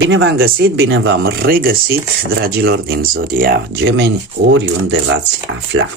Bine v-am găsit, bine v-am regăsit, dragilor din Zodia Gemeni, oriunde v-ați afla.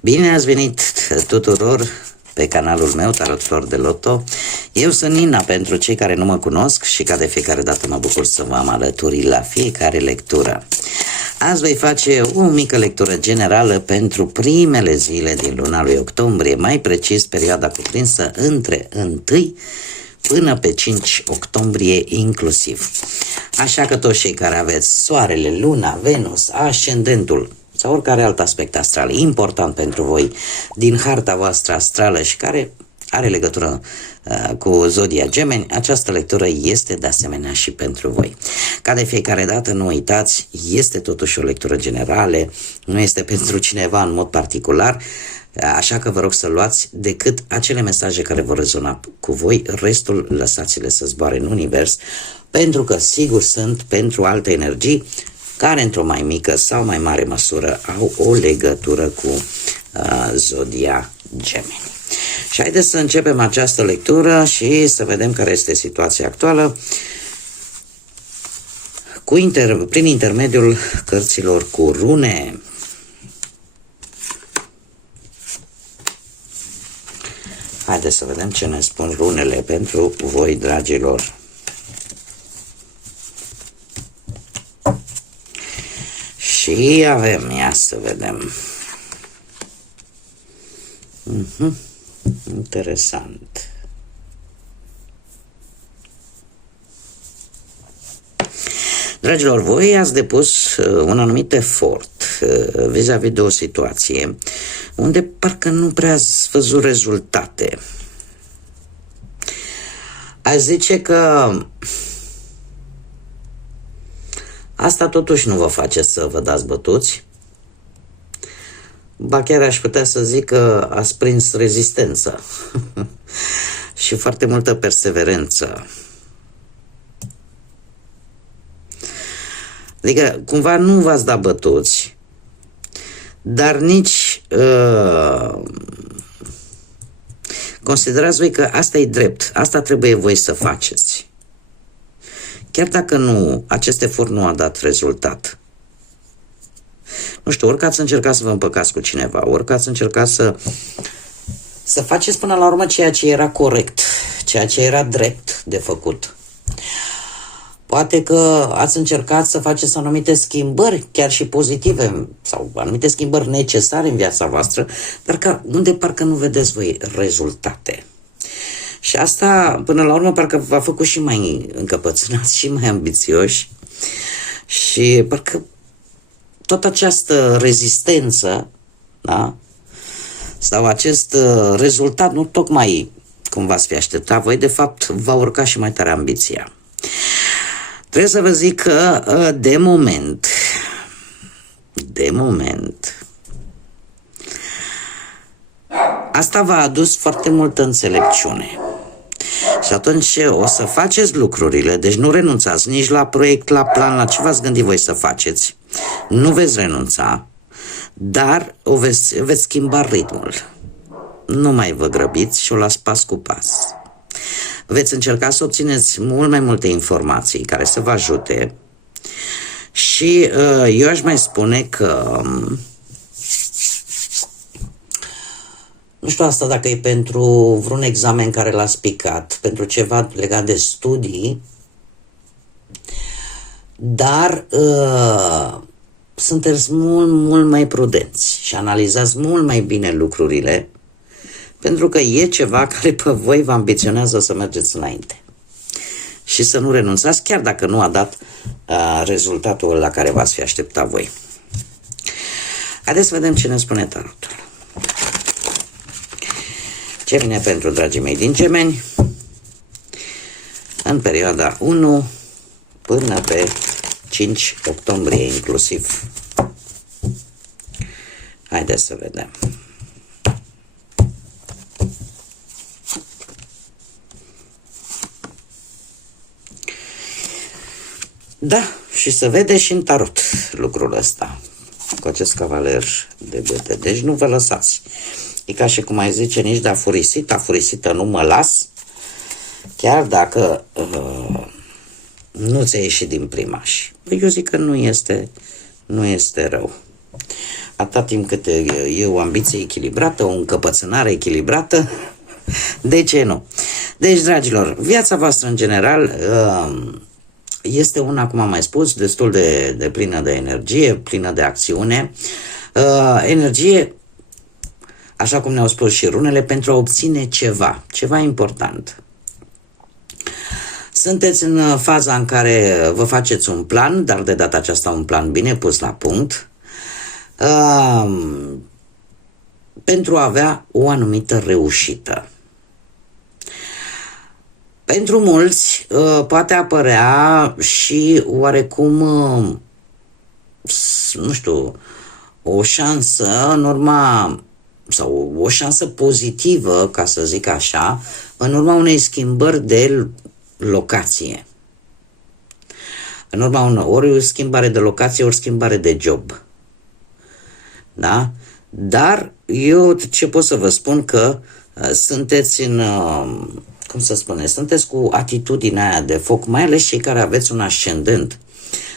Bine ați venit tuturor pe canalul meu, Tarot Flor de Loto. Eu sunt Nina, pentru cei care nu mă cunosc, și ca de fiecare dată mă bucur să vă am alături la fiecare lectură. Azi voi face o mică lectură generală pentru primele zile din luna lui octombrie, mai precis perioada cuprinsă între 1 până pe 5 octombrie inclusiv. Așa că toți cei care aveți soarele, luna, Venus, ascendentul sau oricare alt aspect astral important pentru voi din harta voastră astrală și care are legătură cu Zodia Gemeni, această lectură este de asemenea și pentru voi. Ca de fiecare dată, nu uitați, este totuși o lectură generală, nu este pentru cineva în mod particular, așa că vă rog să luați decât acele mesaje care vor rezona cu voi, restul lăsați-le să zboare în univers, pentru că sigur sunt pentru alte energii care într-o mai mică sau mai mare măsură au o legătură cu Zodia Gemeni. Și haideți să începem această lectură și să vedem care este situația actuală prin intermediul cărților cu rune. Haideți să vedem ce ne spun runele pentru voi, dragilor. Și avem, ia să vedem. Interesant. Dragilor, voi ați depus un anumit efort vis-a-vis de o situație unde parcă nu prea ați văzut rezultate. Aș zice că asta totuși nu vă face să vă dați bătuți. Ba chiar aș putea să zic că ați prins rezistență și foarte multă perseverență. Adică cumva nu v-ați dat bătuți, dar nici considerați voi că asta e drept, asta trebuie voi să faceți. Chiar dacă nu, acest efort nu a dat rezultat. Nu știu, orică ați încercat să vă împăcați cu cineva, orică ați încercat să faceți până la urmă ceea ce era corect, ceea ce era drept de făcut. Poate că ați încercat să faceți anumite schimbări, chiar și pozitive, sau anumite schimbări necesare în viața voastră, dar unde parcă nu vedeți voi rezultate. Și asta, până la urmă, parcă v-a făcut și mai încăpățânați și mai ambițioși și parcă tot această rezistență, da? Sau acest rezultat nu tocmai cum v-ați fi așteptat voi, de fapt va urca și mai tare ambiția. Trebuie să vă zic că de moment asta v-a adus foarte multă înțelepciune. Și atunci o să faceți lucrurile, deci nu renunțați nici la proiect, la plan, la ce v-ați gândit voi să faceți. Nu veți renunța, dar veți schimba ritmul. Nu mai vă grăbiți și o luați pas cu pas. Veți încerca să obțineți mult mai multe informații care să vă ajute și eu aș mai spune că nu știu asta dacă e pentru vreun examen care l-ați picat, pentru ceva legat de studii, dar sunteți mult mai prudenți și analizați mult mai bine lucrurile, pentru că e ceva care pe voi vă ambiționează să mergeți înainte. Și să nu renunțați, chiar dacă nu a dat rezultatul la care v-ați fi așteptat voi. Haideți să vedem ce ne spune tarotul. Ce vine pentru dragii mei din Gemeni în perioada 1 până pe 5 octombrie inclusiv. Haideți să vedem. Da, și se vede și în tarot lucrul ăsta, cu acest cavaler de băte. Deci nu vă lăsați. E ca și cum ai zice, nici de afurisită nu mă las, chiar dacă nu ți-a ieșit din prima și eu zic că nu este rău. Atâta timp cât e o ambiție echilibrată, o încăpățânare echilibrată, de ce nu? Deci, dragilor, viața voastră în general este una, cum am mai spus, destul de plină de energie, plină de acțiune. Energie, așa cum ne-au spus și runele, pentru a obține ceva important. Sunteți în faza în care vă faceți un plan, dar de data aceasta un plan bine pus la punct, pentru a avea o anumită reușită. Pentru mulți poate apărea și oarecum, nu știu, o șansă în urma, sau o șansă pozitivă, ca să zic așa, în urma unei schimbări de locație. În urma ori o schimbare de locație, ori schimbare de job. Da? Dar eu ce pot să vă spun că sunteți în, cum să spune, sunteți cu atitudinea aia de foc, mai ales cei care aveți un ascendent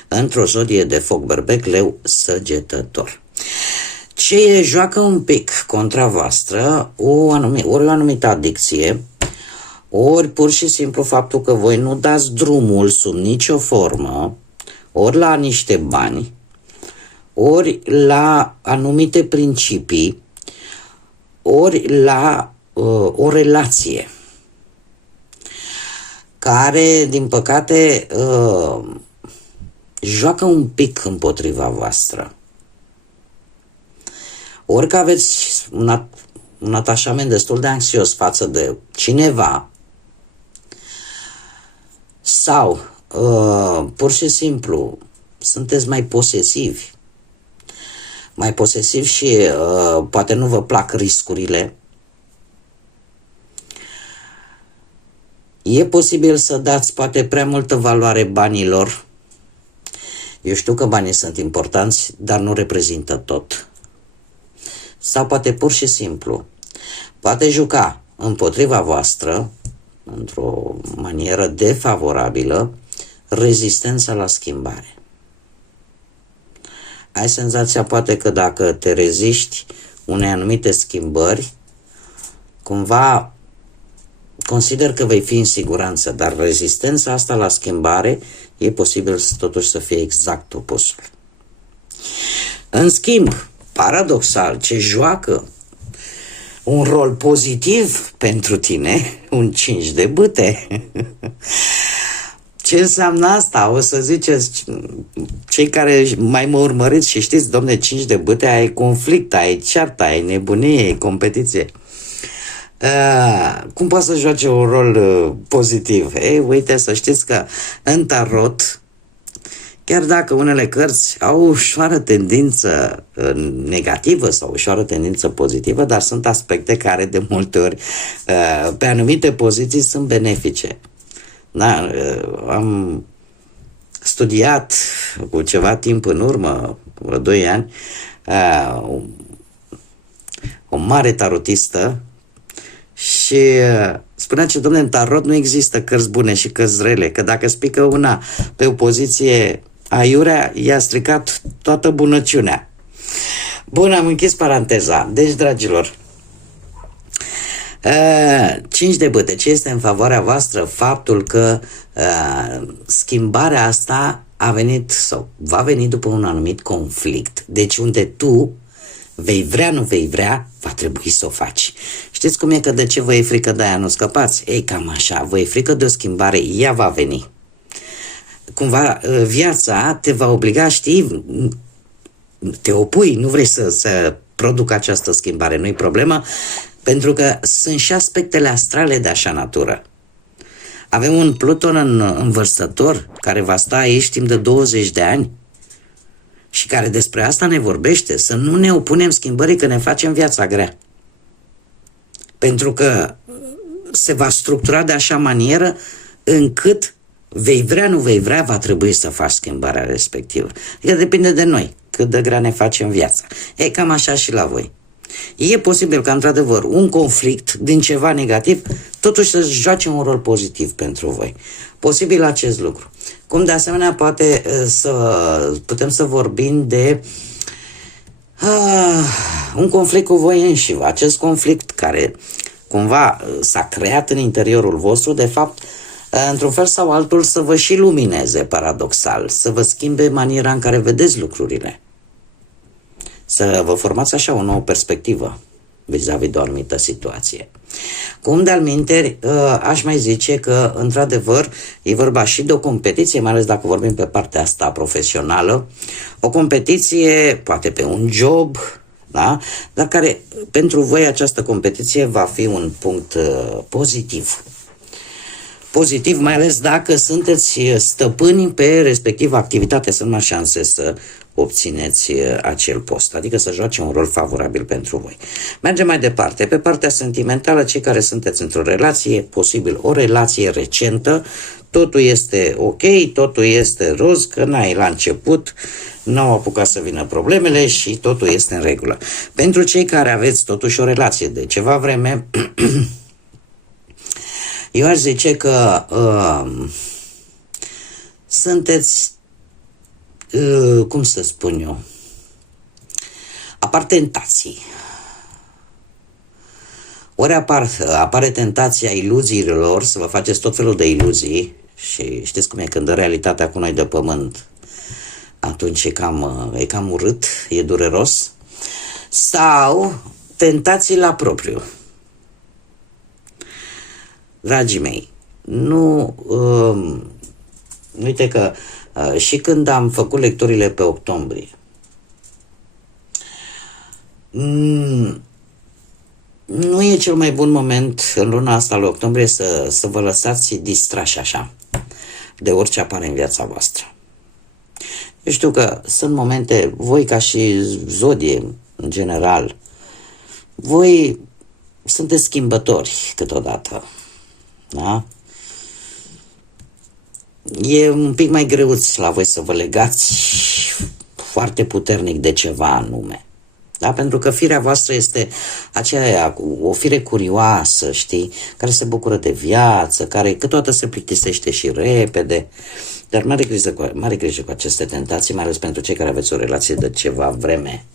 într-o zodie de foc, berbec, leu, săgetător. Ce joacă un pic contra voastră, ori o anumită adicție, ori pur și simplu faptul că voi nu dați drumul sub nicio formă, ori la niște bani, ori la anumite principii, ori la o relație care, din păcate, joacă un pic împotriva voastră. Ori că aveți un atașament destul de anxios față de cineva, sau pur și simplu sunteți mai posesivi. Mai posesivi și poate nu vă plac riscurile. E posibil să dați poate prea multă valoare banilor. Eu știu că banii sunt importanți, dar nu reprezintă tot. Sau poate pur și simplu poate juca împotriva voastră, într-o manieră defavorabilă, rezistența la schimbare. Ai senzația poate că dacă te reziști unei anumite schimbări, cumva consider că vei fi în siguranță, dar rezistența asta la schimbare e posibil totuși să fie exact opusul. În schimb, paradoxal, ce joacă un rol pozitiv pentru tine, un 5 de bâte. Ce înseamnă asta? O să ziceți, cei care mai mă urmăriți și știți, domne, 5 de bâte, ai conflict, ai ceartă, ai nebunie, ai competiție. Cum poate să joace un rol pozitiv? Ei, uite, să știți că în tarot, chiar dacă unele cărți au o ușoară tendință negativă sau o ușoară tendință pozitivă, dar sunt aspecte care de multe ori pe anumite poziții sunt benefice. Da, am studiat cu ceva timp în urmă, vreo 2 ani, o mare tarotistă și spunea ce, domnule, în tarot nu există cărți bune și cărți rele, că dacă spică una pe o poziție aiurea, i-a stricat toată bunăciunea. Bun, am închis paranteza. Deci, dragilor, 5 de bâte. Ce este în favoarea voastră? Faptul că schimbarea asta a venit sau va veni după un anumit conflict. Deci unde tu vei vrea, nu vei vrea, va trebui să o faci. Știți cum e că de ce vă e frică de aia nu scăpați? Ei, cam așa, vă e frică de o schimbare, ea va veni. Cumva viața te va obliga, știi, te opui, nu vrei să producă această schimbare, nu-i problemă, pentru că sunt și aspectele astrale de așa natură. Avem un Pluton învărsător care va sta aici timp de 20 de ani și care despre asta ne vorbește, să nu ne opunem schimbării că ne facem viața grea. Pentru că se va structura de așa manieră încât vei vrea, nu vei vrea, va trebui să faci schimbarea respectivă. Adică depinde de noi cât de grea ne facem viața. E cam așa și la voi. E posibil ca, într-adevăr, un conflict din ceva negativ totuși să joace un rol pozitiv pentru voi. Posibil acest lucru. Cum de asemenea poate putem să vorbim de un conflict cu voi înși. Acest conflict care cumva s-a creat în interiorul vostru, de fapt, într-un fel sau altul, să vă și lumineze, paradoxal, să vă schimbe maniera în care vedeți lucrurile. Să vă formați așa o nouă perspectivă vis-a-vis de o anumită situație. Cum de-al minteri, aș mai zice că, într-adevăr, e vorba și de o competiție, mai ales dacă vorbim pe partea asta profesională, o competiție, poate pe un job, da? Dar care, pentru voi, această competiție va fi un punct pozitiv. Pozitiv, mai ales dacă sunteți stăpâni pe respectiva activitate, sunt mai șanse să obțineți acel post, adică să joace un rol favorabil pentru voi. Mergem mai departe. Pe partea sentimentală, cei care sunteți într-o relație, posibil o relație recentă, totul este ok, totul este roz, că n-ai la început, n-au apucat să vină problemele și totul este în regulă. Pentru cei care aveți totuși o relație de ceva vreme, eu aș zice că sunteți, cum să spun eu, apar tentații. Ori apare tentația iluziilor, să vă faceți tot felul de iluzii și știți cum e când dă realitatea cu noi de pământ, atunci e cam urât, e dureros, sau tentații la propriu. Dragii mei, nu, uite că și când am făcut lecturile pe octombrie, nu e cel mai bun moment în luna asta lui octombrie să vă lăsați distrași așa de orice apare în viața voastră. Eu știu că sunt momente, voi ca și zodie în general, voi sunteți schimbători câteodată, da? E un pic mai greuț la voi să vă legați foarte puternic de ceva anume. Da? Pentru că firea voastră este aceea, o fire curioasă, știi, care se bucură de viață, care câteodată se plictisește și repede. Dar mare grijă cu aceste tentații, mai ales pentru cei care aveți o relație de ceva vreme.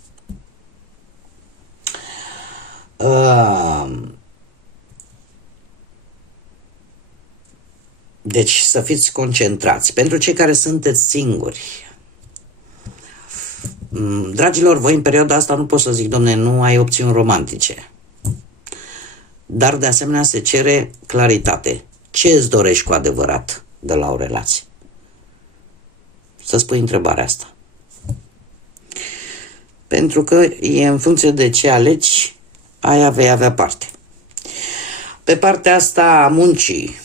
Deci să fiți concentrați. Pentru cei care sunteți singuri, dragilor, voi în perioada asta nu pot să zic, domne, nu ai opțiuni romantice. Dar de asemenea se cere claritate. Ce îți dorești cu adevărat de la o relație? Să spui întrebarea asta. Pentru că e în funcție de ce alegi, aia vei avea parte. Pe partea asta a muncii,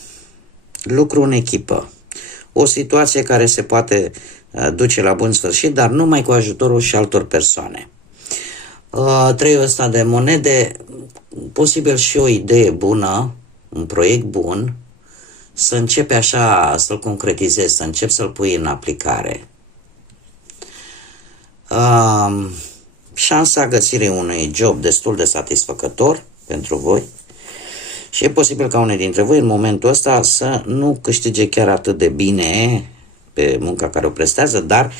lucru în echipă, o situație care se poate duce la bun sfârșit, dar numai cu ajutorul și altor persoane. Treiul ăsta de monede, posibil și o idee bună, un proiect bun, să începi așa, să-l concretizezi, să începi să-l pui în aplicare. Șansa găsirii unui job destul de satisfăcător pentru voi și e posibil ca unii dintre voi în momentul ăsta să nu câștige chiar atât de bine pe munca care o prestează, dar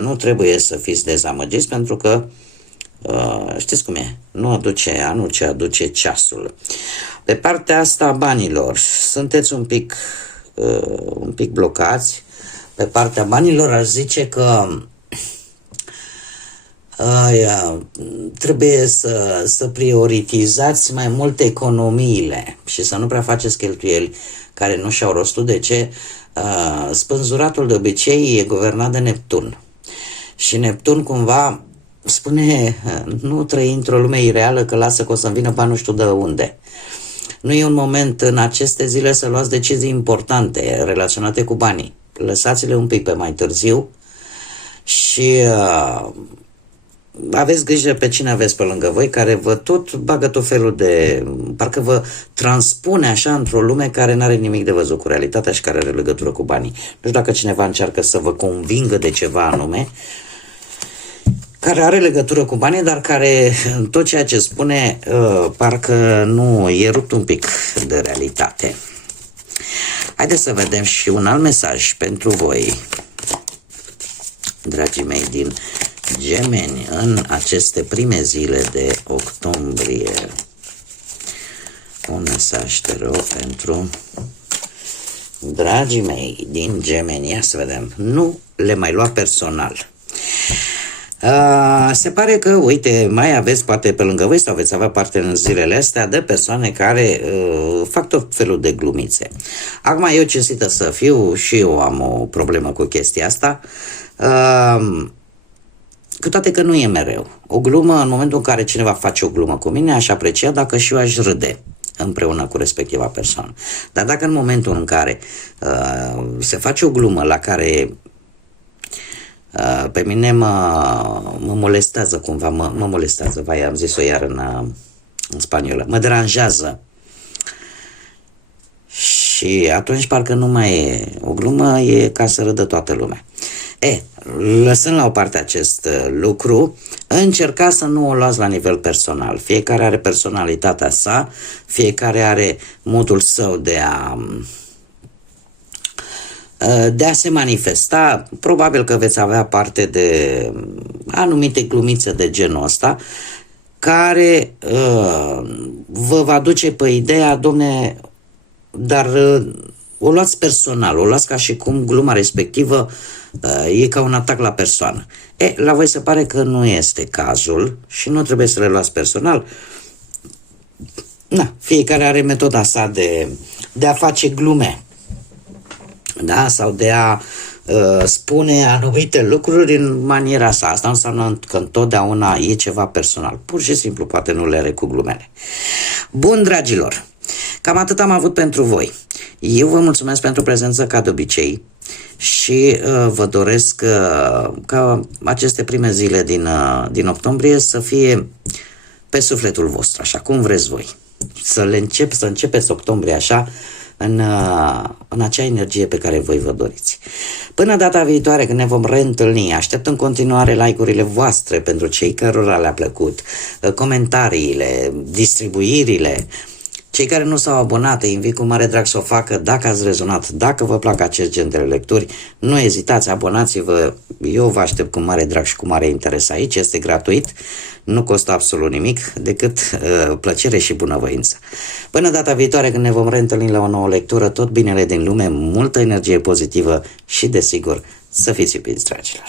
nu trebuie să fiți dezamăgiți pentru că știți cum e, nu aduce anul ce aduce ceasul. Pe partea asta a banilor sunteți un pic blocați. Pe partea banilor aș zice că trebuie să prioritizați mai mult economiile și să nu prea faceți cheltuieli care nu și-au rostul. De ce? Spânzuratul de obicei e guvernat de Neptun. Și Neptun cumva spune, nu trăi într-o lume ireală că lasă că o să-mi vină bani nu știu de unde. Nu e un moment în aceste zile să luați decizii importante relaționate cu banii. Lăsați-le un pic pe mai târziu și aveți grijă pe cine aveți pe lângă voi, care vă tot bagă tot felul de... parcă vă transpune așa într-o lume care nu are nimic de văzut cu realitatea și care are legătură cu banii. Nu știu dacă cineva încearcă să vă convingă de ceva anume, care are legătură cu banii, dar care tot ceea ce spune parcă nu e rupt un pic de realitate. Haideți să vedem și un alt mesaj pentru voi, dragii mei din Gemeni, în aceste prime zile de octombrie. Un mesaj, te rog, pentru dragii mei din Gemeni. Ia să vedem. Nu le mai lua personal. Se pare că, uite, mai aveți poate pe lângă voi sau veți avea parte în zilele astea de persoane care fac tot felul de glumițe. Acum, eu cinstită să fiu, și eu am o problemă cu chestia asta, cu toate că nu e mereu. O glumă, în momentul în care cineva face o glumă cu mine, aș aprecia dacă și eu aș râde împreună cu respectiva persoană. Dar dacă în momentul în care se face o glumă la care pe mine mă molestează cumva, mă molestează, vai, am zis-o iar în spaniolă, mă deranjează, și atunci parcă nu mai e o glumă, e ca să râdă toată lumea. Lăsând la o parte acest lucru, încercați să nu o luați la nivel personal. Fiecare are personalitatea sa, fiecare are modul său de a se manifesta. Probabil că veți avea parte de anumite glumițe de genul ăsta, care vă va duce pe ideea, domne, dar o luați personal, o luați ca și cum gluma respectivă e ca un atac la persoană. La voi se pare că nu este cazul și nu trebuie să le luați personal. Fiecare are metoda sa de a face glume, da? Sau de a spune anumite lucruri în maniera sa. Asta înseamnă că întotdeauna e ceva personal. Pur și simplu poate nu le are cu glumele. Bun, dragilor, cam atât am avut pentru voi. Eu vă mulțumesc pentru prezență ca de obicei și vă doresc ca aceste prime zile din octombrie să fie pe sufletul vostru, așa cum vreți voi. Să începeți octombrie așa, în acea energie pe care voi vă doriți. Până data viitoare, când ne vom reîntâlni, aștept în continuare like-urile voastre pentru cei cărora le-a plăcut, comentariile, distribuirile. Cei care nu s-au abonat, îi invit cu mare drag să o facă. Dacă ați rezonat, dacă vă plac acest gen de lecturi, nu ezitați, abonați-vă. Eu vă aștept cu mare drag și cu mare interes aici. Este gratuit, nu costă absolut nimic decât plăcere și bunăvoință. Până data viitoare, când ne vom reîntâlni la o nouă lectură, tot binele din lume, multă energie pozitivă și, desigur, să fiți iubiți, dragilor!